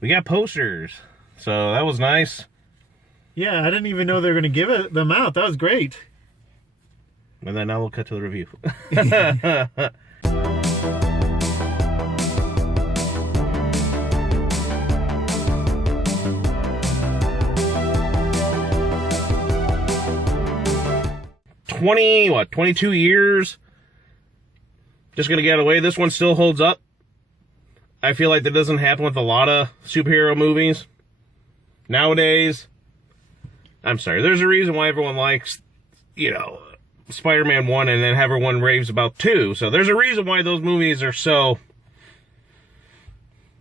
we got posters. So that was nice. Yeah, I didn't even know they were going to give them out. That was great. And then now we'll cut to the review. 22 years? Just gonna get away. This one still holds up. I feel like that doesn't happen with a lot of superhero movies. Nowadays, I'm sorry, there's a reason why everyone likes, Spider-Man 1 and then everyone raves about 2. So there's a reason why those movies are so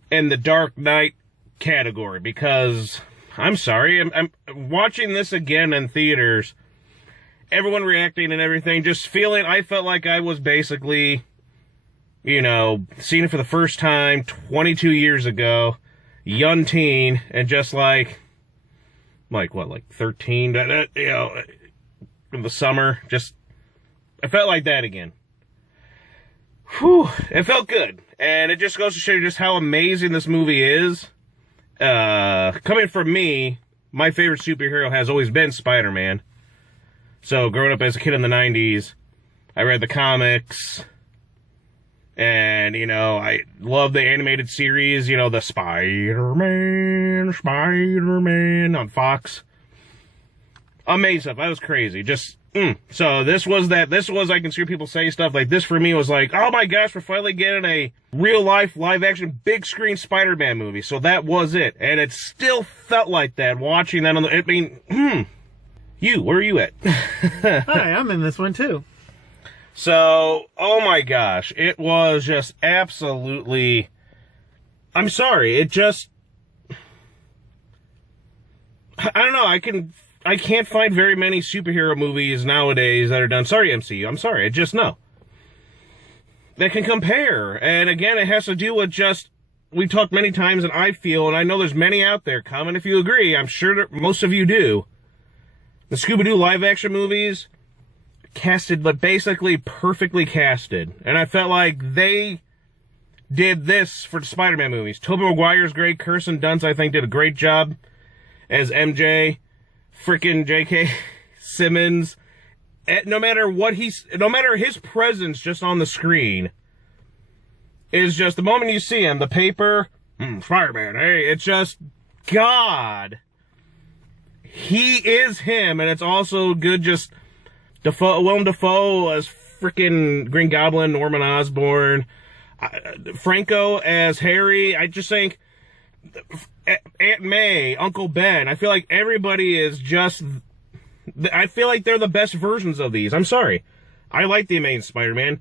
in the Dark Knight category. Because, I'm sorry, I'm watching this again in theaters. Everyone reacting and everything, I felt like I was basically, seeing it for the first time 22 years ago, young teen, and just like 13, in the summer, I felt like that again. Whew, it felt good, and it just goes to show you just how amazing this movie is. Coming from me, my favorite superhero has always been Spider-Man. So, growing up as a kid in the 90s, I read the comics, and, I love the animated series, the Spider-Man on Fox. Amazing stuff. That was crazy. So this was, I can hear people say stuff like this for me was like, oh my gosh, we're finally getting a real-life, live-action, big-screen Spider-Man movie. So that was it. And it still felt like that, watching that where are you at? Hi, I'm in this one too. So, oh my gosh, it was just absolutely, I'm sorry, I don't know, I can't find very many superhero movies nowadays that are done, sorry MCU, I'm sorry, no. That can compare, and again, it has to do with we've talked many times, and I feel, and I know there's many out there, comment if you agree, I'm sure that most of you do. The Scooby-Doo live-action movies, casted, but basically perfectly casted. And I felt like they did this for the Spider-Man movies. Tobey Maguire's great. Kirsten Dunst, I think, did a great job as MJ. Frickin' J.K. Simmons. No matter his presence just on the screen is just, the moment you see him, the paper, Spider-Man, hey, it's just, God. He is him, and it's also good Willem Dafoe as frickin' Green Goblin, Norman Osborn, Franco as Harry. I just think Aunt May, Uncle Ben, I feel like everybody is I feel like they're the best versions of these. I'm sorry. I like the Amazing Spider-Man,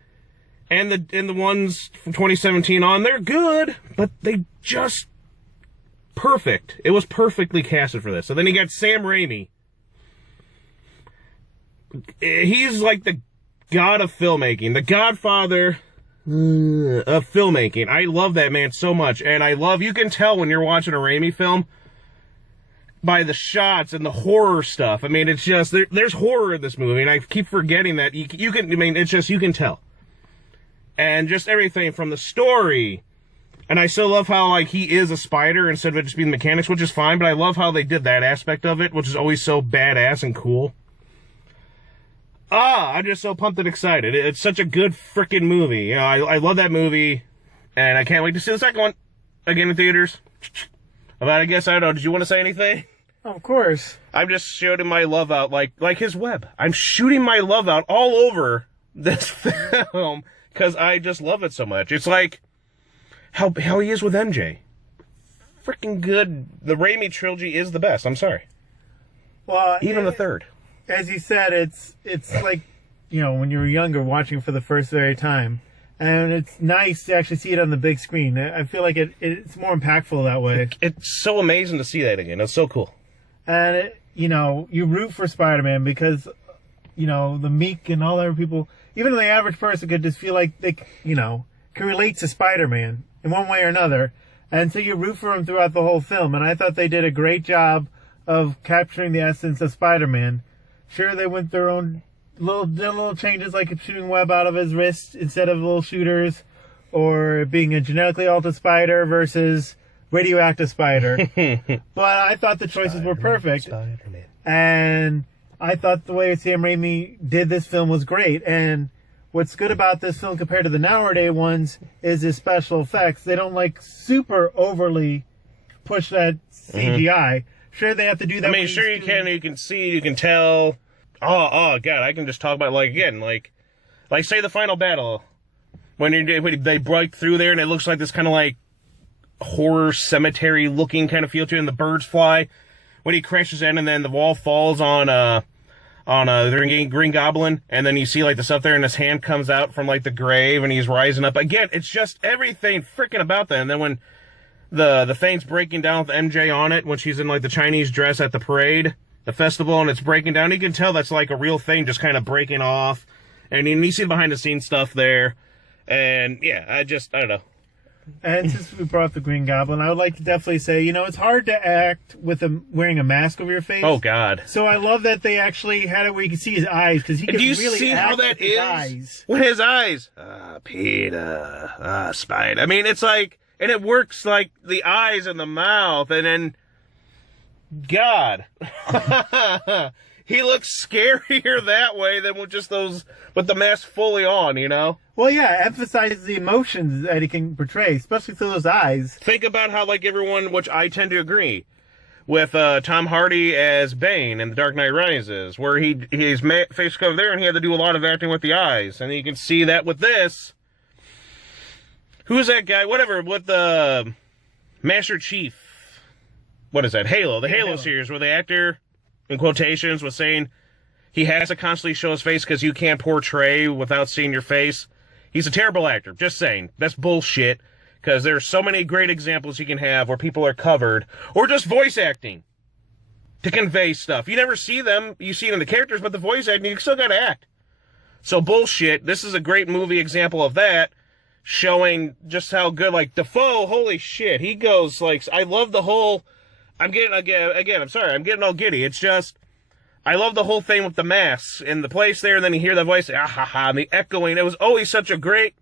and the ones from 2017 on, they're good, but they just perfect. It was perfectly casted for this. So then you got Sam Raimi. He's like the god of filmmaking, the godfather of filmmaking. I love that man so much, and you can tell when you're watching a Raimi film by the shots and the horror stuff. I mean, it's just, there's horror in this movie, and I keep forgetting that. You can tell. And just everything from the story. And I still love how, he is a spider instead of it just being mechanics, which is fine, but I love how they did that aspect of it, which is always so badass and cool. I'm just so pumped and excited. It's such a good freaking movie. I love that movie, and I can't wait to see the second one again in theaters. But I guess, I don't know, did you want to say anything? Of course. I'm just shooting my love out, like his web. I'm shooting my love out all over this film, because I just love it so much. It's like how he is with MJ. Freaking good. The Raimi trilogy is the best. I'm sorry. Well, even the third. As you said, it's like, when you were younger watching for the first very time. And it's nice to actually see it on the big screen. I feel like it's more impactful that way. It's so amazing to see that again. It's so cool. And, you root for Spider-Man because, the meek and all other people, even the average person could just feel like they, can relate to Spider-Man in one way or another. And so you root for him throughout the whole film. And I thought they did a great job of capturing the essence of Spider-Man. Sure, they went their own little changes, like shooting web out of his wrist instead of little shooters, or being a genetically altered spider versus radioactive spider. But I thought the choices were perfect. Spider-Man. And I thought the way Sam Raimi did this film was great. And what's good about this film compared to the nowadays ones is the special effects. They don't like super overly push that CGI. Sure, they have to do that. I mean, sure you can. You can see. You can tell. Oh God! I can just talk about like say the final battle when they break through there and it looks like this kind of like horror cemetery looking kind of feel to it, and the birds fly when he crashes in, and then the wall falls on the Green Goblin, and then you see like the stuff there, and his hand comes out from like the grave, and he's rising up again. It's just everything freaking about that. And then when the thing's breaking down with MJ on it, when she's in like the Chinese dress at the parade, the festival, and it's breaking down, you can tell that's like a real thing just kind of breaking off. And you see behind the scenes stuff there. And yeah, I don't know. And since we brought up the Green Goblin, I would like to definitely say, it's hard to act with wearing a mask over your face. Oh God! So I love that they actually had it where you can see his eyes, because he can really see act how that with his is? eyes. With his eyes, Peter, Spidey. I mean, it's like, and it works like the eyes and the mouth, and then God, he looks scarier that way than with just those with the mask fully on. Well, yeah, emphasizes the emotions that he can portray, especially through those eyes. Think about how, like, everyone, which I tend to agree, with Tom Hardy as Bane in The Dark Knight Rises, where his face covered there and he had to do a lot of acting with the eyes. And you can see that with this. Who's that guy? Whatever, with the Master Chief. What is that? Halo. The Halo series, where the actor, in quotations, was saying he has to constantly show his face because you can't portray without seeing your face. He's a terrible actor. Just saying. That's bullshit. Because there's so many great examples you can have where people are covered. Or just voice acting. To convey stuff. You never see them. You see it in the characters, but the voice acting, you still gotta act. So bullshit. This is a great movie example of that. Showing just how good, like, Dafoe, holy shit. He goes, like, I love the whole... I'm getting all giddy. It's just... I love the whole thing with the masks in the place there, and then you hear the voice, and the echoing. It was always such a great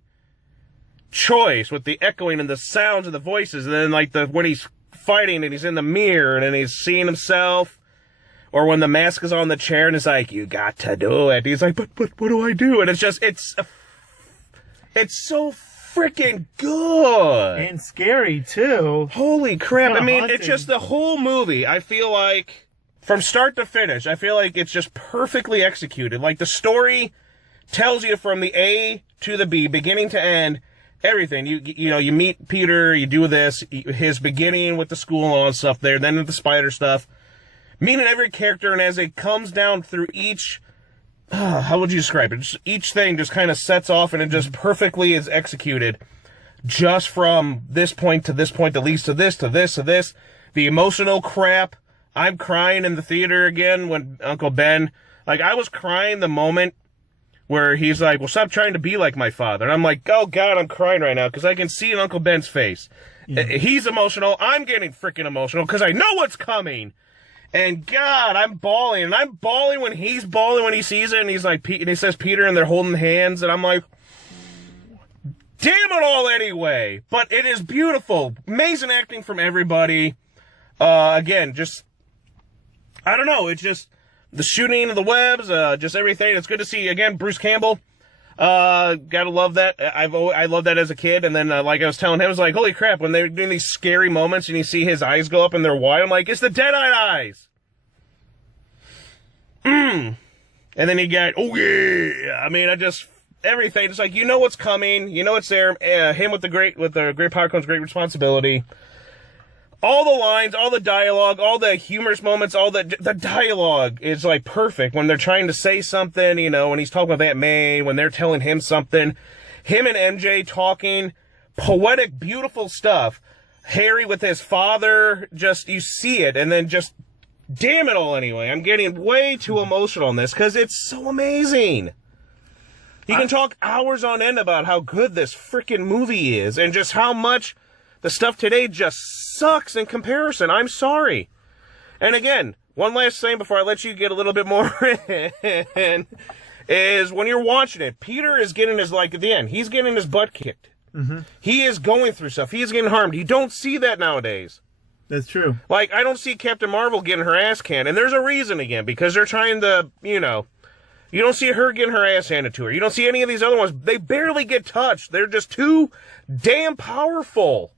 choice with the echoing and the sounds of the voices. And then, like, when he's fighting and he's in the mirror and then he's seeing himself, or when the mask is on the chair and it's like, you got to do it. He's like, but what do I do? And it's just, it's so freaking good. And scary, too. Holy crap. I mean, haunting. it's just the whole movie, I feel like, from start to finish, I feel like it's just perfectly executed. Like, the story tells you from the A to the B, beginning to end, everything. You meet Peter, you do this, his beginning with the school and all that stuff there, then with the spider stuff. Meeting every character, and as it comes down through each, how would you describe it? Just, each thing just kind of sets off, and it just perfectly is executed. Just from this point that leads to this, to this, to this. The emotional crap. I'm crying in the theater again when Uncle Ben, like, I was crying the moment where he's like, well, stop trying to be like my father. And I'm like, oh, God, I'm crying right now because I can see in Uncle Ben's face. Yeah. He's emotional. I'm getting freaking emotional because I know what's coming. And, God, I'm bawling. And I'm bawling when he's bawling when he sees it. And he's like, and he says Peter, and they're holding hands. And I'm like, damn it all anyway. But it is beautiful. Amazing acting from everybody. Again, just... I don't know, it's just the shooting of the webs, just everything. It's good to see, again, Bruce Campbell. Gotta love that. I loved that as a kid. And then, like I was telling him, I was like, holy crap, when they're doing these scary moments and you see his eyes go up and they're wide, I'm like, it's the Deadeye eyes. And then he got, oh yeah. I mean, everything. It's like, you know what's coming. You know it's there. Him with the great power comes great responsibility. All the lines, all the dialogue, all the humorous moments, all the dialogue is, like, perfect. When they're trying to say something, when he's talking with Aunt May, when they're telling him something. Him and MJ talking. Poetic, beautiful stuff. Harry with his father, just, you see it, and then just, damn it all anyway. I'm getting way too emotional on this, because it's so amazing. You can talk hours on end about how good this freaking movie is, and just how much... the stuff today just sucks in comparison. I'm sorry. And again, one last thing before I let you get a little bit more in, is when you're watching it, Peter is getting his, like, at the end, he's getting his butt kicked. Mm-hmm. He is going through stuff. He is getting harmed. You don't see that nowadays. That's true. Like, I don't see Captain Marvel getting her ass canned. And there's a reason, again, because they're trying to, you know, you don't see her getting her ass handed to her. You don't see any of these other ones. They barely get touched. They're just too damn powerful.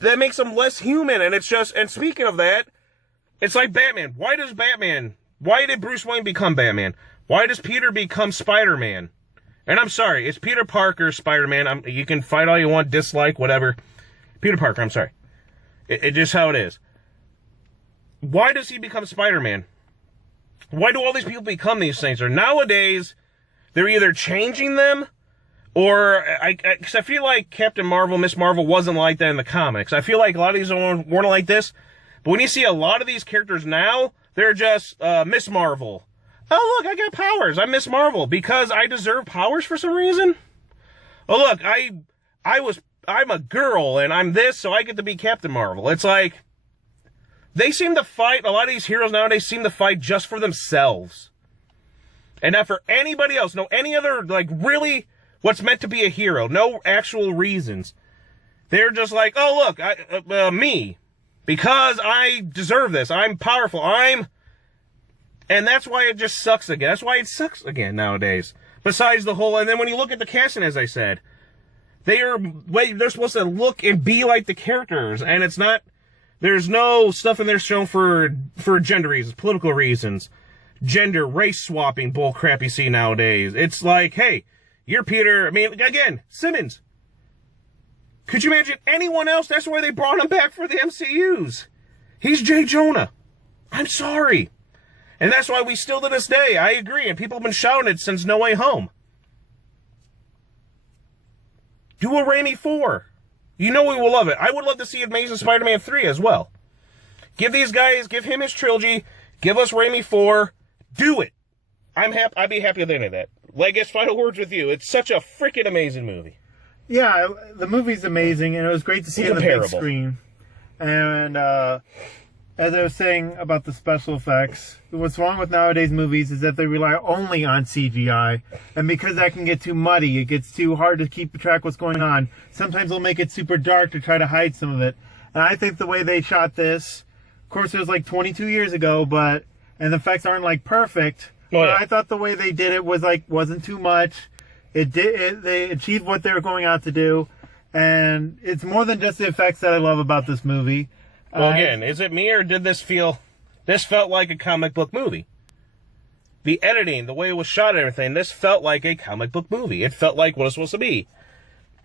That makes them less human. And it's just, and speaking of that, it's like Batman. Why did Bruce Wayne become Batman? Why does Peter become Spider-Man? And I'm sorry, it's Peter Parker, Spider-Man. You can fight all you want, dislike, whatever. Peter Parker, I'm sorry. It just how it is. Why does he become Spider-Man? Why do all these people become these things? Or nowadays, they're either changing them, or, because I feel like Captain Marvel, Miss Marvel wasn't like that in the comics. I feel like a lot of these weren't like this. But when you see a lot of these characters now, they're just Miss Marvel. Oh, look, I got powers. I'm Miss Marvel because I deserve powers for some reason. Oh, look, I'm a girl and I'm this, so I get to be Captain Marvel. It's like, they seem to fight, a lot of these heroes nowadays seem to fight just for themselves. And not for anybody else. No, any other, like, really, what's meant to be a hero. No actual reasons. They're just like, oh, look, me. Because I deserve this. I'm powerful. And that's why it just sucks again. That's why it sucks again nowadays. Besides the whole, and then when you look at the casting, as I said, they're supposed to look and be like the characters, and it's not, there's no stuff in there shown for gender reasons, political reasons, gender, race swapping bullcrap you see nowadays. It's like, hey, you're Peter, I mean, again, Simmons. Could you imagine anyone else? That's why they brought him back for the MCUs. He's J. Jonah. I'm sorry. And that's why we still to this day, I agree, and people have been shouting it since No Way Home. Do a Raimi 4. You know we will love it. I would love to see Amazing Spider-Man 3 as well. Give these guys, give him his trilogy, give us Raimi 4, do it. I'd be happy with any of that. Legus, final words with you. It's such a freaking amazing movie. Yeah, the movie's amazing, and it was great to see it on the big screen. And, as I was saying about the special effects, what's wrong with nowadays movies is that they rely only on CGI. And because that can get too muddy, it gets too hard to keep track of what's going on. Sometimes they'll make it super dark to try to hide some of it. And I think the way they shot this, of course it was like 22 years ago, and the effects aren't like perfect. Oh, yeah. But I thought the way they did it was like, wasn't too much. They achieved what they were going out to do. And it's more than just the effects that I love about this movie. Well, again, is it me or did this felt like a comic book movie? The editing, the way it was shot and everything, this felt like a comic book movie. It felt like what it was supposed to be.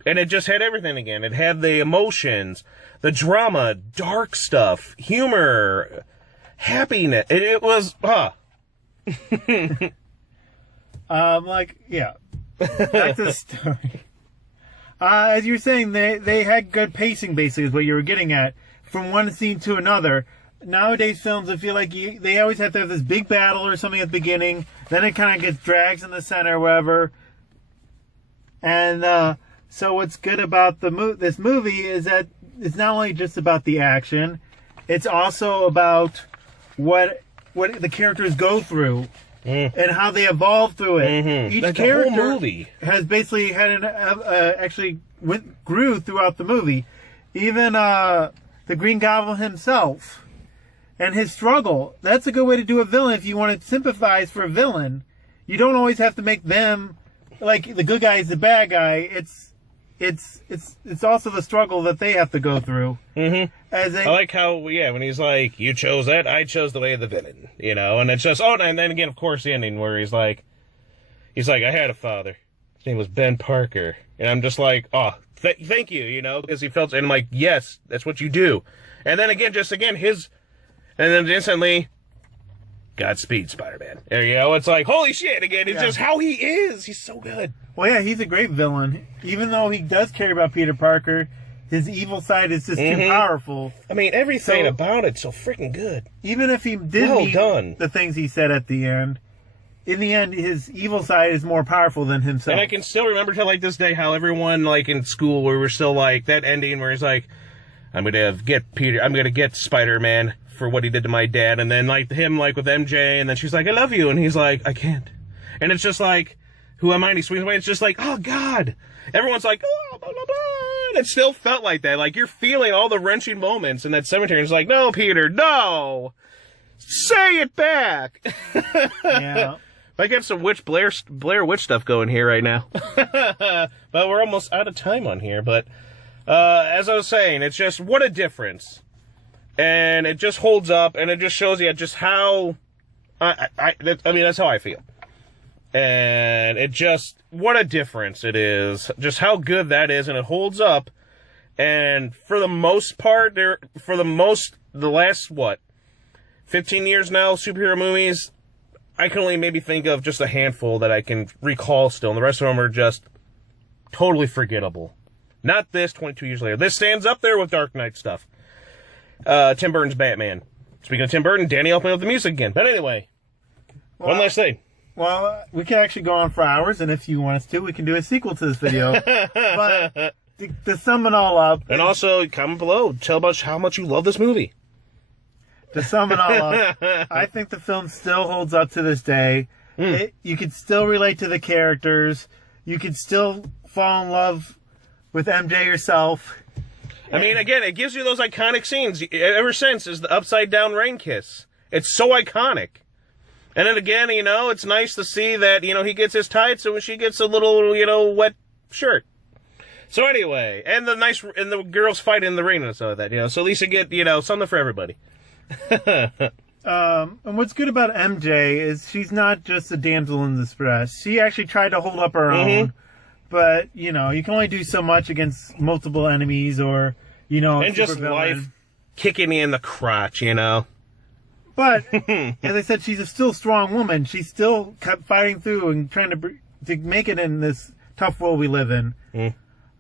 And it just had everything again. It had the emotions, the drama, dark stuff, humor, happiness. It was, yeah. Back to the story. As you were saying, they had good pacing, basically, is what you were getting at. From one scene to another. Nowadays films, I feel like they always have to have this big battle or something at the beginning. Then it kind of gets drags in the center or whatever. And so what's good about this movie is that it's not only just about the action. It's also about what the characters go through. And how they evolve through it. Mm-hmm. Each like character the whole movie has basically had grew throughout the movie. Even the Green Goblin himself and his struggle. That's a good way to do a villain if you want to sympathize for a villain. You don't always have to make them like the good guy is the bad guy. It's also the struggle that they have to go through. Mm-hmm. I like how, when he's like, you chose that, I chose the way of the villain, and it's just, and then again, of course, the ending where he's like, I had a father. His name was Ben Parker. And I'm just like, thank you, because he felt, and I'm like, yes, that's what you do. And then again, and then instantly, Godspeed, Spider-Man. It's like, holy shit, again, it's just how he is. He's so good. Well, yeah, he's a great villain. Even though he does care about Peter Parker, his evil side is just too powerful. I mean, everything about it's so freaking good. Even if he did mean the things he said at the end, in the end, his evil side is more powerful than himself. And I can still remember till like this day how everyone like in school where we're still like that ending where he's like, I'm gonna get Spider-Man for what he did to my dad, and then like him like with MJ, and then she's like, I love you, and he's like, I can't. And it's just like, who Hermione swings away. It's just like, oh, God. Everyone's like, oh, blah, blah, blah. And it still felt like that. Like, you're feeling all the wrenching moments in that cemetery. And it's like, no, Peter, no. Say it back. Yeah. I got some Blair Witch stuff going here right now. But we're almost out of time on here. But as I was saying, it's just, what a difference. And it just holds up, and it just shows you just how, I mean, that's how I feel. And it just, what a difference it is. Just how good that is, and it holds up. And for the most part, the last, 15 years now, superhero movies, I can only maybe think of just a handful that I can recall still, and the rest of them are just totally forgettable. Not this, 22 years later. This stands up there with Dark Knight stuff. Tim Burton's Batman. Speaking of Tim Burton, Danny opened up the music again. But anyway, one last thing. Well, we can actually go on for hours, and if you want us to, we can do a sequel to this video. But to sum it all up... And also, comment below. Tell about how much you love this movie. To sum it all up, I think the film still holds up to this day. You can still relate to the characters. You can still fall in love with MJ yourself. I mean, again, it gives you those iconic scenes. Ever since is the upside down rain kiss. It's so iconic. And then again, it's nice to see that, he gets his tights and she gets a little, wet shirt. So anyway, and the girls fight in the rain and stuff like that, so at least you get, something for everybody. And what's good about MJ is she's not just a damsel in distress. She actually tried to hold up her own, but you can only do so much against multiple enemies or and just life kicking you in the crotch, But as I said, she's still a strong woman. She still kept fighting through and trying to make it in this tough world we live in.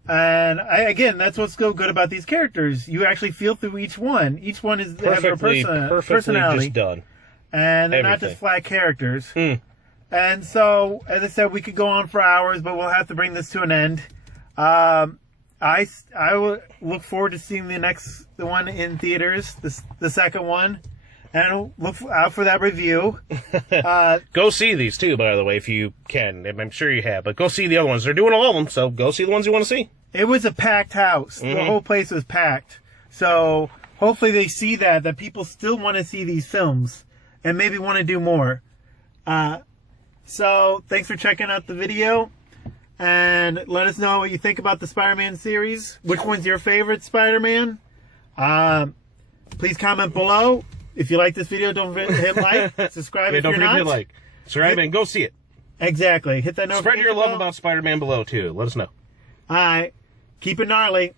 And again, that's what's so good about these characters. You actually feel through each one. Each one is have a personality. Just done. And they're not just flat characters. And so, as I said, we could go on for hours, but we'll have to bring this to an end. I will look forward to seeing the one in theaters, the second one. And look out for that review. Go see these too, by the way, if you can. I'm sure you have, but go see the other ones. They're doing all of them, so go see the ones you want to see. It was a packed house. The whole place was packed. So hopefully they see that people still want to see these films and maybe want to do more. So thanks for checking out the video. And let us know what you think about the Spider-Man series. Which one's your favorite Spider-Man? Please comment below. If you like this video, don't forget to hit like, subscribe if you're not. Don't forget to hit like. Subscribe, go see it. Exactly. Hit that notification Spread your love about Spider-Man below, too. Let us know. All right. Keep it gnarly.